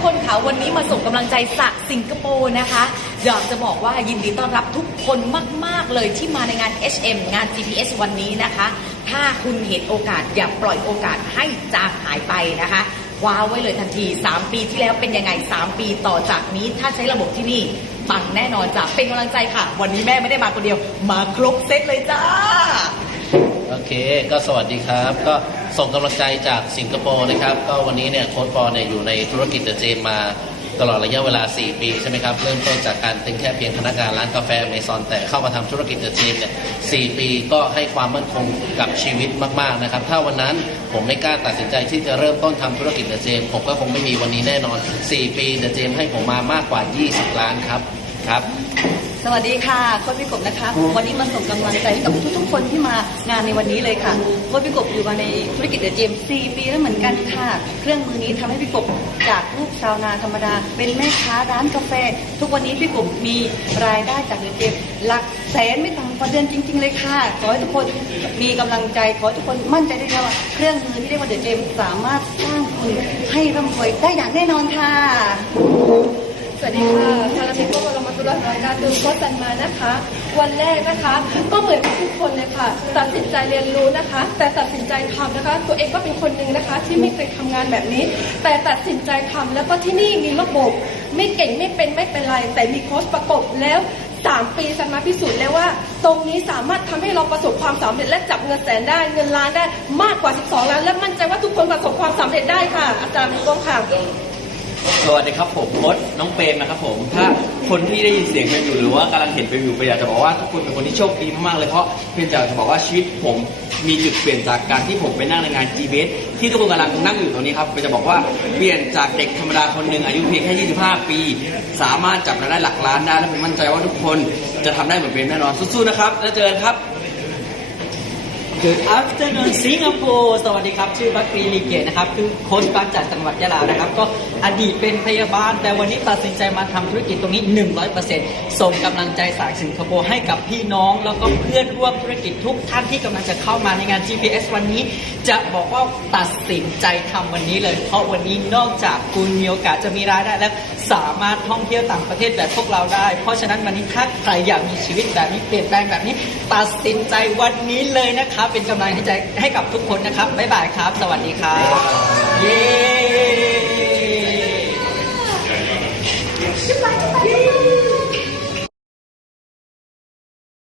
กคนค่ะวันนี้มาส่งกำลังใจสะสิงคโปร์นะคะอยากจะบอกว่ายินดีต้อนรับทุกคนมาก ๆ เลยที่มาในงาน HM งาน GPS วันนี้นะคะ ถ้าคุณเห็นโอกาสอย่าปล่อยโอกาสให้จางหายไปนะคะคว้าไว้เลยทันที 3 ปีที่แล้วเป็นยังไง 3 ปีต่อจากนี้ ถ้าใช้ระบบที่นี่ปังแน่นอนจ้ะเป็นกำลังใจค่ะ วันนี้แม่ไม่ได้มาคนเดียว มาครบเซตเลยจ้า โอเค ก็สวัสดีครับ ก็ส่งกำลังใจจากสิงคโปร์นะครับ ก็วันนี้เนี่ยโค้ชปอเนี่ยอยู่ในธุรกิจเดอะเจมมาตลอดระยะเวลา 4 ปีใช่ไหมครับ เริ่มต้นจากการเป็นแค่เพียงพนักงานร้านกาแฟเมซอน แต่เข้ามาทำธุรกิจเดอะเจมเนี่ยสปีก็ให้ความมั่นคงกับชีวิตมาก ๆ นะครับ ถ้าวันนั้นผมไม่กล้าตัดสินใจที่จะเริ่มต้นทำธุรกิจเดอะเจมผมก็คงไม่มีวันนี้แน่นอน 4 ปีเดอะเจมให้ผมมามากกว่า 20 ล้านครับ ครับ สวัสดีค่ะโค้ชพี่กบนะคะ วันนี้มาส่งกำลังใจให้กับทุกๆคนที่มางานในวันนี้เลยค่ะโค้ชพี่กบอยู่มาในธุรกิจเดอะเจม4ปีแล้วเหมือนกันค่ะ เครื่องมือนี้ทำให้พี่กบจากลูกชาวนาธรรมดา เป็นแม่ค้าร้านกาแฟ ทุกวันนี้พี่กบมีรายได้จากเดอะเจมหลักแสนไม่ต่ำกว่าเดือนจริง ๆ เลยค่ะ ขอให้ทุกคนมีกำลังใจ ขอให้ทุกคนมั่นใจได้เลยว่าเครื่องมือที่เรียกว่าเดอะเจมสามารถสร้างคุณให้ร่ำรวยได้อย่างแน่นอนค่ะ สวัสดีค่ะทารามิโกบรมตุลาการตูโคสันมานะคะ วันแรกนะคะ ก็เหมือนทุกคนเลยค่ะ ตัดสินใจเรียนรู้นะคะ แต่ตัดสินใจทำนะคะ ตัวเองก็เป็นคนหนึ่งนะคะ ที่ไม่เคยทำงานแบบนี้ แต่ตัดสินใจทำแล้วก็ที่นี่มีระบบ ไม่เก่งไม่เป็นไม่เป็นไร แต่มีโค้ชประกบแล้ว3ปีสันมาพิสูจน์แล้วว่า ตรงนี้สามารถทำให้เราประสบความสำเร็จและจับเงินแสนได้เงินล้านได้มากกว่า 12 ล้าน และมั่นใจว่าทุกคนประสบความสำเร็จได้ค่ะ อาจารย์มีก้องค่ะ สวัสดีครับผมโค้ชน้องเปรมนะครับผมถ้าคนที่ได้ยินเสียงเพลงอยู่หรือว่ากำลังเห็นเพลงอยู่ก็อยากจะบอกว่าทุกคนเป็นคนที่โชคดีมากๆเลยเพราะเพียงแต่จะบอกว่าชีวิตผมมีจุดเปลี่ยนจากการที่ผมไปนั่งในงาน g b s ที่ทุกคนกำลังนั่งอยู่ตรงนี้ครับเป็นจะบอกว่าเปลี่ยนจากเด็กธรรมดาคนหนึ่งอายุเพียงแค่ 25 ปี สามารถจับรายได้หลักล้านได้และผมมั่นใจว่าทุกคนจะทำได้เหมือนเปรมแน่นอนสู้ๆนะครับแล้วเจอกันครับ Good afternoon สิงคโปร์สวัสดีครับ ชื่อบัครีลีเกตนะครับ คือโค้ชบัคจากจังหวัดยะลานะครับ ก็อดีตเป็นพยาบาล แต่วันนี้ตัดสินใจมาทำธุรกิจตรงนี้ 100%ส่งกำลังใจสายสิงคโปร์ให้กับพี่น้อง แล้วก็เพื่อนร่วมธุรกิจทุกท่านที่กำลังจะเข้ามาในงาน GPS วันนี้ จะบอกว่าตัดสินใจทำวันนี้เลย เพราะวันนี้นอกจากคุณมีโอกาสจะมีรายได้แล้วสามารถท่องเที่ยวต่างประเทศแบบพวกเราได้ เพราะฉะนั้นวันนี้ถ้าใครอยากมีชีวิตแบบนี้เปลี่ยนแปลงแบบนี้ ตัดสินใจวันนี้เลยนะครับ เป็นกำลังใจให้กับทุกคนนะครับบ๊ายบายครับ สวัสดีครับเย้